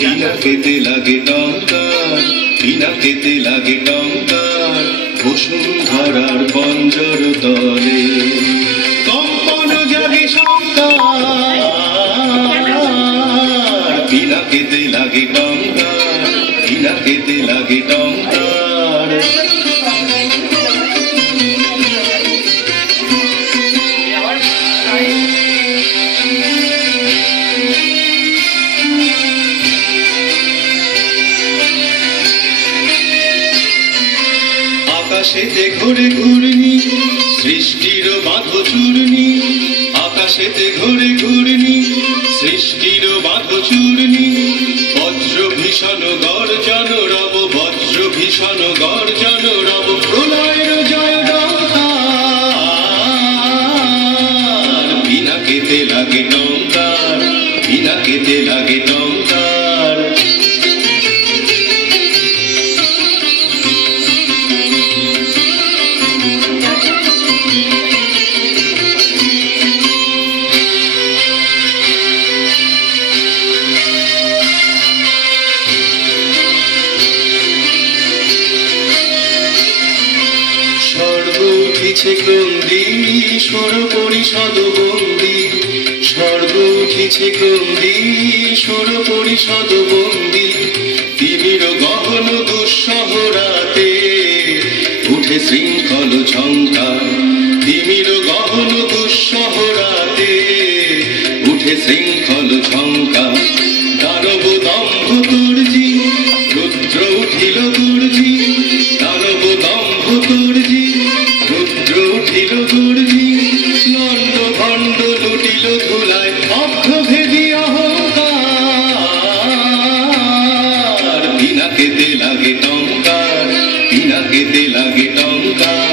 পিনাকেতে লাগে টঙ্কার, পিনাকেতে লাগে টঙ্কার, বসুন্ধরার পঞ্জর তলে কম্পন জাগে শঙ্কার। পিনাকেতে লাগে টঙ্কার, পিনাকেতে লাগে টঙ্কার। আকাশেতে ঘোরে ঘূর্ণি, সৃষ্টির বাঁধ চূর্ণি। আকাশেতে ঘোরে ঘূর্ণি, সৃষ্টির বাঁধ চূর্ণি। বজ্র ভীষণ গর্জন রব, বজ্র ভীষণ গর্জন রব, প্রলয়ের জয় টঙ্কার। পিনাকেতে লাগে টঙ্কার, পিনাকেতে লাগে টঙ্কার। উঠিছে ক্রন্দী স্বর পরিষদ বন্দী, স্বর্গ উঠিছে ক্রন্দী স্বর পরিষদ বন্দী। তিমির গহন দুঃসহ রাতে উঠে শৃঙ্খল ঝঙ্কার, তিমির গহন দুঃসহ রাতে উঠে শৃঙ্খল ঝঙ্কার। দানব দম্ভ তুর্জি, রুদ্র উঠিল তুর্জি, দানব দম্ভ তুর্জি, রুদ্র উঠিল তুর্জি। লণ্ড ভণ্ড লুটিল ধুলায়, অভ্রভেদী অহংকার। পিনাকেতে লাগে টঙ্কার, পিনাকেতে লাগে টঙ্কার।